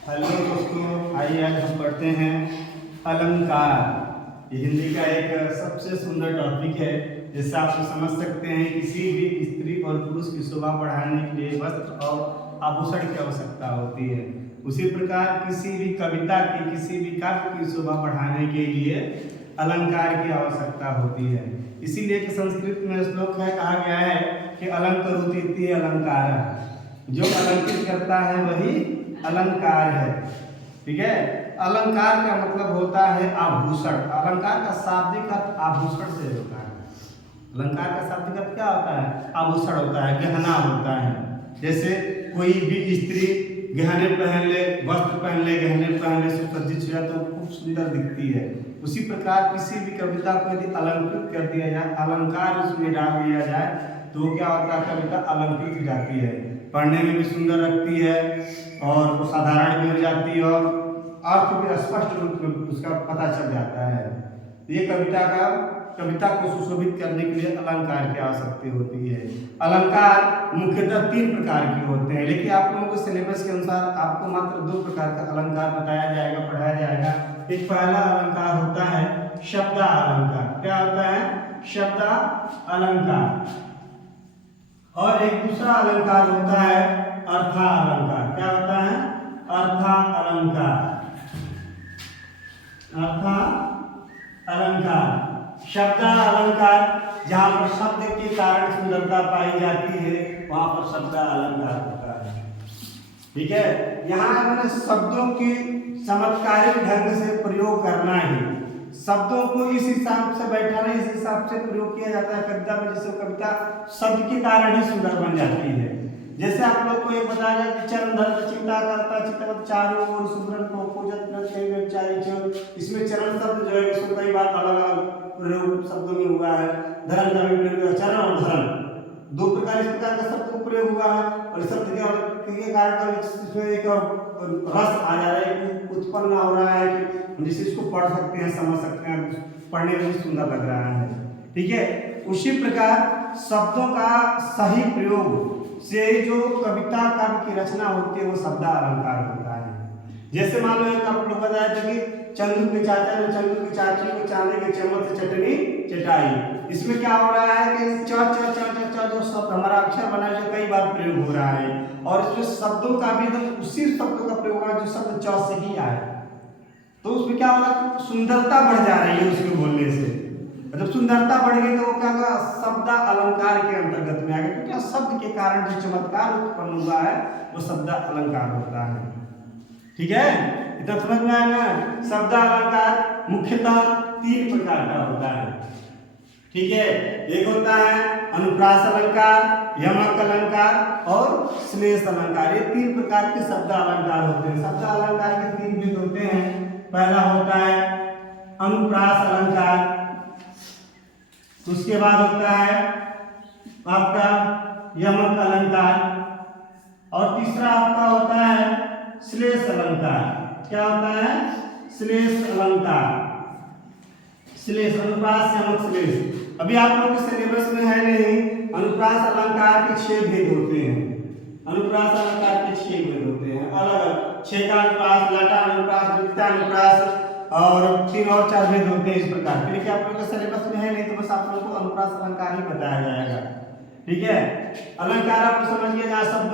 Hello दोस्तों, आइए आज हम पढ़ते हैं अलंकार। ये हिंदी का एक सबसे सुंदर टॉपिक है, जिससे आप समझ सकते हैं किसी भी स्त्री और पुरुष की शोभा बढ़ाने के लिए वस्त्र और आभूषण की आवश्यकता होती है। उसी प्रकार किसी भी कविता की, किसी भी काव्य की शोभा बढ़ाने के लिए अलंकार की आवश्यकता होती है। इसीलिए कि संस्कृत में श्लोक है, कहा गया है कि अलंकरोति इति अलंकारः। जो अलंकृत करता है वही अलंकार है। ठीक है। अलंकार का मतलब होता है आभूषण। अलंकार का शाब्दिक अर्थ आभूषण से होता है। अलंकार का शाब्दिक अर्थ क्या होता है? आभूषण होता है, गहना होता है। जैसे कोई भी स्त्री गहने पहन ले, वस्त्र पहन ले, गहने पहन ले, सुसज्जित हो जाए तो खूब सुंदर दिखती है। उसी प्रकार किसी भी कविता को यदि अलंकृत कर दिया जाए, अलंकार उसमें डाल दिया जाए, तो क्या होता है? कविता अलंकृत हो जाती है, पढ़ने में भी सुंदर लगती है और वो साधारण भी हो जाती है और अर्थ भी स्पष्ट रूप में उसका पता चल जाता है। ये कविता को सुशोभित करने के लिए अलंकार की आवश्यकता होती है। अलंकार मुख्यतः 3 प्रकार के होते हैं, लेकिन आप लोगों को सिलेबस के अनुसार आपको मात्र 2 प्रकार का अलंकार बताया जाएगा, पढ़ाया जाएगा। एक पहला अलंकार होता है शब्दालंकार। क्या होता है? शब्दालंकार। और एक दूसरा अलंकार होता है अर्थालंकार। क्या होता है? अर्थालंकार। अर्थालंकार। शब्दालंकार, जहाँ पर शब्द के कारण सुंदरता पाई जाती है, वहां पर शब्दालंकार होता है। ठीक है। यहाँ मैंने शब्दों की चमत्कारिक ढंग से प्रयोग करना है। शब्दों को इस हिसाब से बैठाना, इस हिसाब से प्रयोग किया जाता है कविता में, जिससे कविता शब्द के कारण ही सुंदर बन जाती है। जैसे आप लोग को ये बताया कि चरण धर चिंता करता चित्तवत चारों ओर सुब्रन को पूजत कई व्यचारी चरण। इसमें चरण शब्द जो है इसको कई बार अलग अलग प्रयोग शब्दों में हुआ है। धरण का भी प्रयोग हुआ, चरण और धरण 2 प्रकार, इस प्रकार का शब्द को प्रयोग हुआ है। और शब्द के कारण इसमें एक रस आ जा रहा है, उत्पन्न हो रहा है कि जिसे इसको पढ़ सकते हैं, समझ सकते हैं, पढ़ने में भी सुंदर लग रहा है। ठीक है। उसी प्रकार शब्दों का सही प्रयोग से जो कविता काव्य की रचना होती है वो शब्दालंकार होता है। जैसे मान लो एक आप लोग बताया था कि चंदू के चाचा ने चंदू की चाची को चांदी के चम्मच से चटनी चटाई। इसमें क्या हो रहा है कि च च च च च जो शब्द हमारा अक्षर बना है जो कई बार प्रयोग हो रहा है, और इसमें शब्दों का भी एकदम उसी शब्दों का प्रयोग है जो शब्द च से ही आए। तो उसमें क्या हो रहा है? सुंदरता बढ़ जा रही है उसमें बोलने से। जब सुंदरता बढ़ गई तो वो क्या होगा? शब्द अलंकार के अंतर्गत में आ गया, क्योंकि शब्द के कारण जो चमत्कार उत्पन्न हुआ है वो शब्द अलंकार होता है। ठीक है। इतना समझ में आया ना? शब्द अलंकार मुख्यतः 3 प्रकार का होता है। ठीक है। एक होता है अनुप्रास अलंकार, यमक अलंकार और श्लेष अलंकार। ये 3 प्रकार के शब्द अलंकार होते हैं। शब्द अलंकार के 3 भेद होते हैं। पहला होता है अनुप्रास अलंकार, उसके बाद होता है आपका यमक अलंकार, और तीसरा आपका होता है श्लेष अलंकार। क्या होता है? श्लेष अलंकार। श्लेष, अनुप्रास, यमक, श्लेष। अभी आप लोगों के सिलेबस में है नहीं। अनुप्रास अलंकार के 6 भेद होते हैं। अनुप्रास अलंकार के 6 भेद होते हैं, अलग अलग 6 का अनुप्रास, लटा अनुप्रास, वृत्तानुप्रास और 3 और 4 भेद होते हैं इस प्रकार। फिर क्या आप लोगों के सिलेबस में है नहीं, तो बस आप लोगों को अनुप्रास अलंकार ही बताया जाएगा। ठीक है। अलंकार आप समझ गए, जहाँ शब्द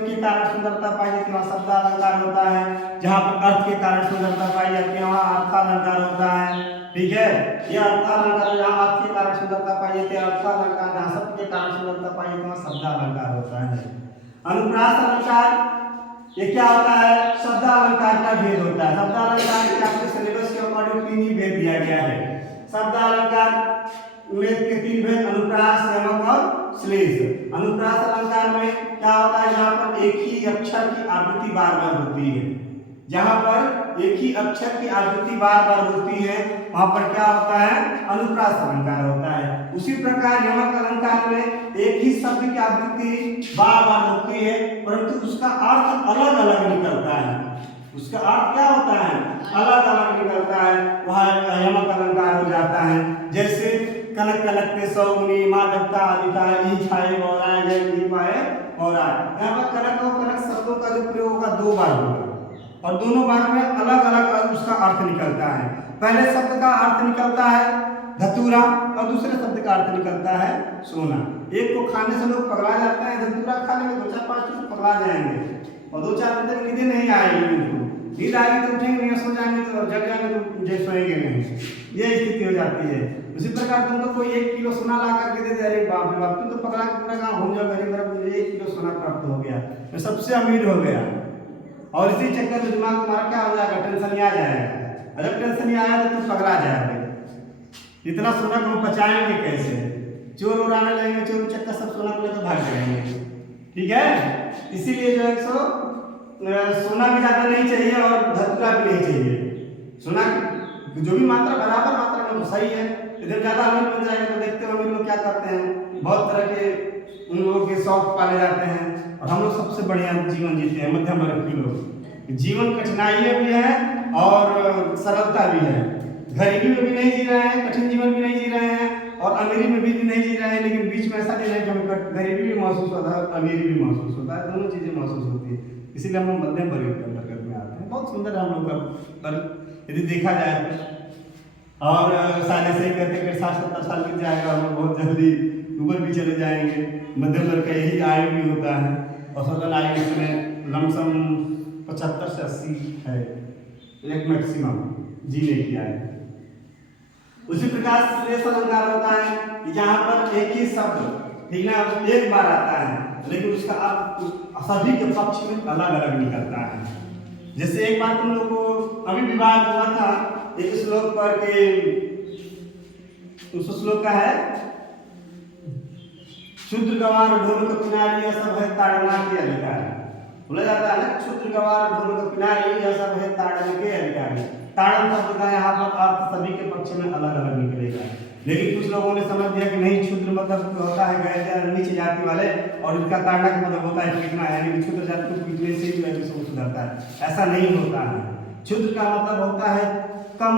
के कारण सुंदरता पाई जाती है वहाँ शब्द अलंकार होता है। जहाँ पर अर्थ के कारण सुंदरता पाई जाती है वहाँ अर्थालंकार होता है। ठीक है। यह अर्थालंकार जहाँ अर्थ के कारण सुंदरता पाई जाती है, अर्थालंकार जहाँ शब्द के कारण सुंदरता पाई जाती है वहाँ शब्दालंकार होता है। अनुप्रास अलंकार ये क्या होता है? शब्दालंकार का भेद होता है। शब्दालंकार के आपके सिलेबस के अकॉर्डिंग 3 ही भेद दिया गया है। शब्दालंकार में के 3 भेद अनुप्रास, यमक और श्लेष। अनुप्रास अलंकार में क्या होता है? जहाँ पर एक ही अक्षर की आवृत्ति बार बार होती है, जहाँ पर एक ही अक्षर की आवृत्ति बार बार होती है वहां पर क्या होता है? अनुप्रास अलंकार होता है। उसी प्रकार यमक अलंकार में एक ही शब्द की आवृत्ति बार बार होती है, परंतु उसका अर्थ अलग अलग निकलता है। उसका अर्थ क्या होता है? अलग अलग निकलता है, वह यमक अलंकार हो जाता है। जैसे कनक कनकते सौमुनि माधवता अधिकारी छाए गौराय जय पाए गौराय। यहाँ पर कनक और कनक शब्दों का जो प्रयोग होगा 2 बार होगा। और दोनों बार में अलग अलग उसका अर्थ निकलता है। पहले शब्द का अर्थ निकलता है धतूरा और दूसरे शब्द का अर्थ निकलता है सोना। एक को खाने से लोग पगला जाते हैं, धतूरा खाने में 2-4-5 लोग पगला जाएंगे और 2-4 घंटे में नींद नहीं आएगी उनको। नींद आएगी तो उठेंगे नहीं, सो जाएंगे तो जग जाएंगे तो मुझे सोएंगे नहीं, ये स्थिति हो जाती है। उसी प्रकार तुमको कोई 1 किलो सोना ला करके दे दे, अरे बाप रे बाप, तुम तो पकड़ा के पूरा गाँव घूम जाओ, गरीब मेरा मुझे 1 किलो सोना प्राप्त हो गया, मैं सबसे अमीर हो गया। और इसी चक्कर में दिमाग तुम्हारा क्या हो जाएगा, टेंशन आ जाएगा। जब टेंशन आया तो तुम पकड़ा जाएगा। इतना सोना को बचाएंगे कैसे? चोर उड़ाने लगेंगे, चोर चक्कर सब सोना को लेकर भाग जाएंगे। ठीक है, इसीलिए जो है सोना भी ज्यादा नहीं चाहिए और धतूरा भी नहीं चाहिए। सोना जो भी मात्रा बराबर मात्रा में तो सही है। इधर ज्यादा अमीर बन जाएगा तो देखते हो अमीर लोग क्या करते हैं, बहुत तरह के उन लोगों के शौक पाले जाते हैं और हम लोग सबसे बढ़िया जीवन जीते हैं मध्यम वर्ग के लोग। जीवन कठिनाइयाँ भी है और सरलता भी है, गरीबी में भी नहीं जी रहे हैं, कठिन जीवन भी नहीं जी रहे हैं और अमीरी में भी नहीं जी रहे हैं, लेकिन बीच में ऐसा नहीं है कि हमें गरीबी भी महसूस होता है, अमीरी भी महसूस होता है, दोनों चीज़ें महसूस होती है। इसीलिए हम लोग मध्यम वर्ग के अंतर्गत में आते हैं। बहुत सुंदर है हम लोग का यदि देखा जाए और साले से कहते हैं 60-70 साल बीत जाएगा, हम लोग बहुत जल्दी ऊपर भी चले जाएंगे। मध्यम वर्ग का यही आयु भी होता है और सदन आयु इसमें लमसम 75 से 80 है, एक मैक्सिमम जीने की आयु। उसी प्रकार श्रेष्ठ अलंकार होता है कि जहाँ पर एक ही शब्द ठीक ना एक बार आता है लेकिन उसका अर्थ सभी के पक्ष में अलग अलग निकलता है। जैसे एक बार तुम लोग को अभी विवाद हुआ था एक श्लोक पर के, उस श्लोक का है क्षुद्र गवार ढोल कपिनारी यह सब है ताड़ना के अधिकारी। बोला जाता है ना क्षुद्र गवार ढोल कपिनारी यह सब है ताड़न के अधिकारी। ताड़न शब्द का यहाँ पर अर्थ सभी के पक्ष में अलग अलग निकलेगा, लेकिन कुछ लोगों ने समझ दिया कि नहीं क्षुद्र मतलब होता है गैर नीचे जाति वाले और इनका ताड़ना का मतलब होता है पीटना, यानी क्षुद्र जाति को पीटने से ही वैसे सुधरता है। ऐसा नहीं होता है। क्षुद्र का मतलब होता है कम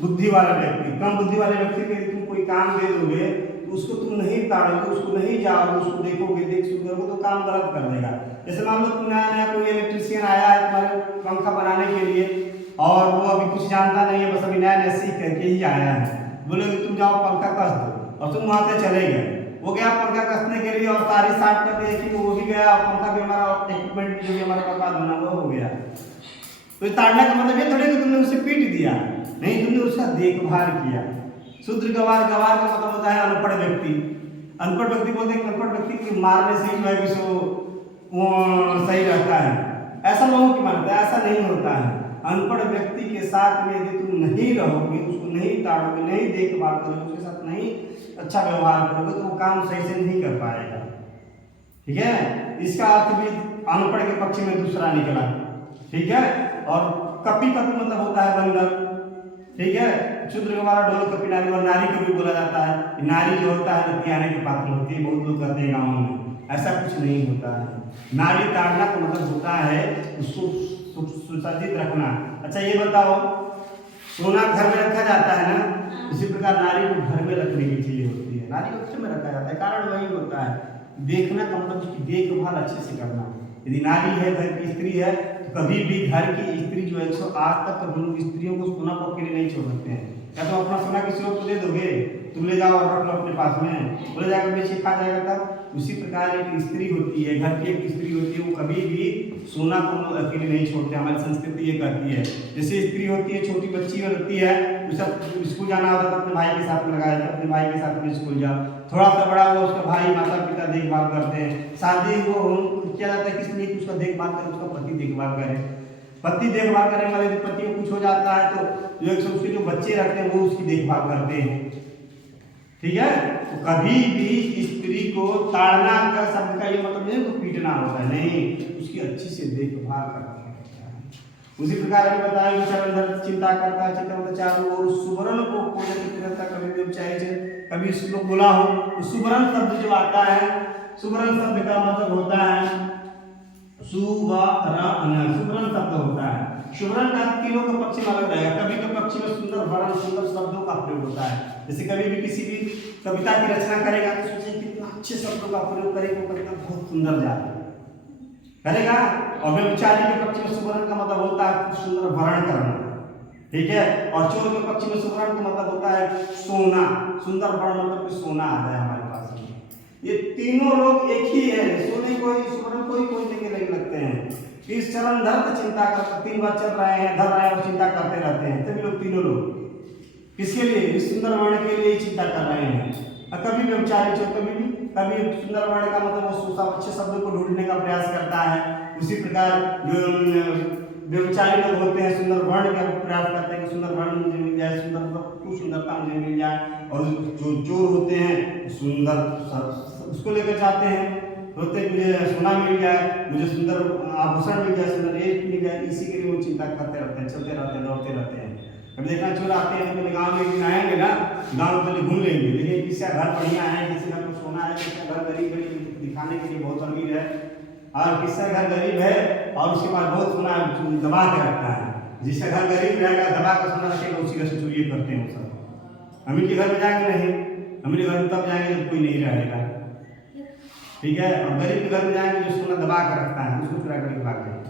बुद्धि वाला व्यक्ति। कम बुद्धि वाले व्यक्ति के तुम कोई काम दे दोगे उसको तुम नहीं ताड़ोगे, उसको नहीं जाओगे, उसको देखोगे, देख सुन करोगे तो काम गलत कर देगा। जैसे मान लो तुम नया नया कोई इलेक्ट्रिशियन आया है तुम्हारे पंखा बनाने के लिए और वो अभी कुछ जानता नहीं है, बस अभी नया नया सीख करके ही आया है, बोलोगे तुम जाओ पंखा कस दो और तुम वहाँ से चले गए। वो गया पंखा कसने के लिए और सारी साठ कर दी कि वो भी गया और पंखा भी हमारा इक्विपमेंट जो भी हमारा बर्बाद होना वो हो गया। तो ताड़ना का मतलब ये थोड़ी कि तुमने उसे पीट दिया, नहीं, तुमने उसका देखभाल किया। शूद्र गवार, गवार का मतलब होता है अनपढ़ व्यक्ति। अनपढ़ व्यक्ति बोलते हैं अनपढ़ व्यक्ति के मारने से ही जो है कि वो सही रहता है, ऐसा लोगों की मानता है। ऐसा नहीं होता है। अनपढ़ व्यक्ति के साथ में यदि तुम नहीं रहोगे, उसको नहीं ताड़ोगे, नहीं देखभाल करोगे, उसके साथ नहीं अच्छा व्यवहार करोगे तो वो काम सही से नहीं कर पाएगा। ठीक है, इसका अर्थ भी अनपढ़ के पक्ष में दूसरा निकला। ठीक है, और कपि का मतलब होता है बंदर। ठीक है, क्षुद्र गवार ढोल कपि नारी, और नारी को भी बोला जाता है। नारी जो होता है रतियाने के पात्र होती है, बहुत लोग कहते हैं गाँव में, ऐसा कुछ नहीं होता है। नारी ताड़ना का मतलब होता है उसको सुसज्जित रखना। अच्छा ये बताओ, सोना घर में रखा जाता है ना, इसी प्रकार नारी को घर में रखने की चीज होती है। नारी को घर में रखा जाता है, कारण वही होता है देखना का मतलब उसकी देखभाल अच्छे से करना। यदि नारी है, घर की स्त्री है, तो कभी भी घर की स्त्री जो है आज तक हम लोग स्त्रियों को सोना को अकेले नहीं छोड़ सकते हैं। या तो अपना सोना किसी और को दे दोगे, तुम ले जाओ और रख लो अपने पास में, बोले जाकर बेची खा जाएगा। तब उसी प्रकार एक स्त्री होती है, घर की एक स्त्री होती है, वो कभी भी सोना को लोग अकेले नहीं छोड़ते। हमारी संस्कृति ये कहती है। जैसे स्त्री होती है, छोटी बच्ची होती है, वो सब स्कूल जाना होता है तो अपने भाई के साथ लगाया जाता है, अपने भाई के साथ में स्कूल जाओ। थोड़ा सा बड़ा हुआ उसका भाई माता पिता देखभाल करते हैं। शादी वो किया जाता है किस लिए, उसका देखभाल करे, उसका पति देखभाल करे। पति देखभाल करने वाले यदि पति को कुछ हो जाता है तो जो एक उसके जो बच्चे रखते हैं वो उसकी देखभाल करते हैं। ठीक है, तो कभी भी स्त्री को ताड़ना का शब्द का ये मतलब नहीं तो पीटना होता है, नहीं, उसकी अच्छी से देखभाल करना होता है। उसी प्रकार अभी बताया चिंता करता है, चिंता मतलब चारों ओर सुवर्ण को कभी कभी श्लोक बोला हो। सुवर्ण शब्द जो आता है, सुवर्ण शब्द का मतलब होता है सुवर्ण, सुवर्ण शब्द होता है। सुवर्ण का तीनों के पक्ष में अलग रहेगा। कभी के पक्ष में सुंदर वर्ण, सुंदर शब्दों का प्रयोग होता है। जैसे कभी भी किसी भी कविता की रचना करेगा तो सोचिए कितना अच्छे शब्दों का प्रयोग करेगा, कविता बहुत सुंदर जाए। करेगा। और व्यभिचारी के पक्ष में सुवर्ण का मतलब होता है सुंदर भरण करना, ठीक है। और चोर के पक्ष में सुवर्ण का मतलब होता है सोना, सुंदर भरण मतलब कि सोना आ जाए हमारे पास में। ये तीनों लोग एक ही है, सोने कोई सुवर्ण कोई लेके नहीं लगते हैं। इस चरण धर चिंता कर 3 बार चल रहे हैं, धर रहे हैं और चिंता करते रहते हैं सभी लोग, तीनों लोग किसके लिए? इस सुंदर वर्ण के लिए चिंता कर रहे हैं। कभी व्यभिचारी चोर कभी सुंदर वर्ण का मतलब वो अच्छे शब्दों को ढूंढने का प्रयास करता है। उसी प्रकार जो व्यभिचारी लोग होते हैं सुंदर वर्ण का प्रयास करते हैं कि सुंदर वर्ण मुझे मिल जाए, सुंदर सुंदरता मुझे मिल जाए। और जो चोर होते हैं सुंदर उसको लेकर जाते हैं, होते मुझे सोना मिल जाए, मुझे सुंदर आभूषण मिल जाए, सुंदर एक मिल जाए, इसी के लिए वो चिंता करते रहते हैं, चलते रहते हैं, दौड़ते रहते हैं। कभी देखना चोर आते हैं तो गाँव में आएंगे ना, गाँव में घूम लेंगे, लेकिन किसी का घर बढ़िया है, किसी का कुछ सोना है, किसी का घर गरीब है, दिखाने के लिए बहुत अमीर है, और किसी का घर गरीब है और उसके बाद बहुत सोना दबा के रखता है। जिसका घर गरीब रहेगा दबा कर सोना रखेगा, उसी का चोरी करते हैं सब। अमीर के घर में जाएंगे नहीं, अमीर के घर में तब जाएंगे जब कोई नहीं रहेगा, ठीक है। और गरीब के घर में जाएंगे जो सोना दबा कर रखता है उसको चुरा कर भाग जाएंगे,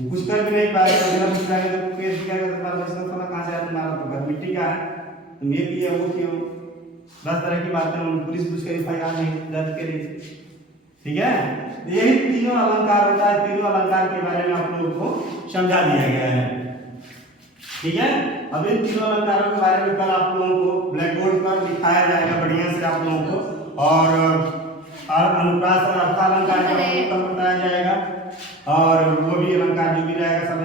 कुछ कर भी नहीं पाएगा। मेरा कुछ करेगा तो केस क्या करता है, इसका सोना कहाँ से आया तुम्हारा, तो घर मिट्टी का है, तुम ये किया वो क्यों, 10 तरह की बातें पुलिस कुछ कहीं फायदा नहीं दर्ज करेगी, ठीक है। यही तीनों अलंकार होता है, तीनों अलंकार के बारे में आप लोगों को समझा दिया गया है, ठीक है। अब इन तीनों अलंकारों के बारे में कल आप लोगों को ब्लैक बोर्ड पर दिखाया जाएगा बढ़िया से आप लोगों को, और अनुप्रास और अर्थालंकार कल बताया जाएगा, और वो भी अलंकार जो भी रहेगा सब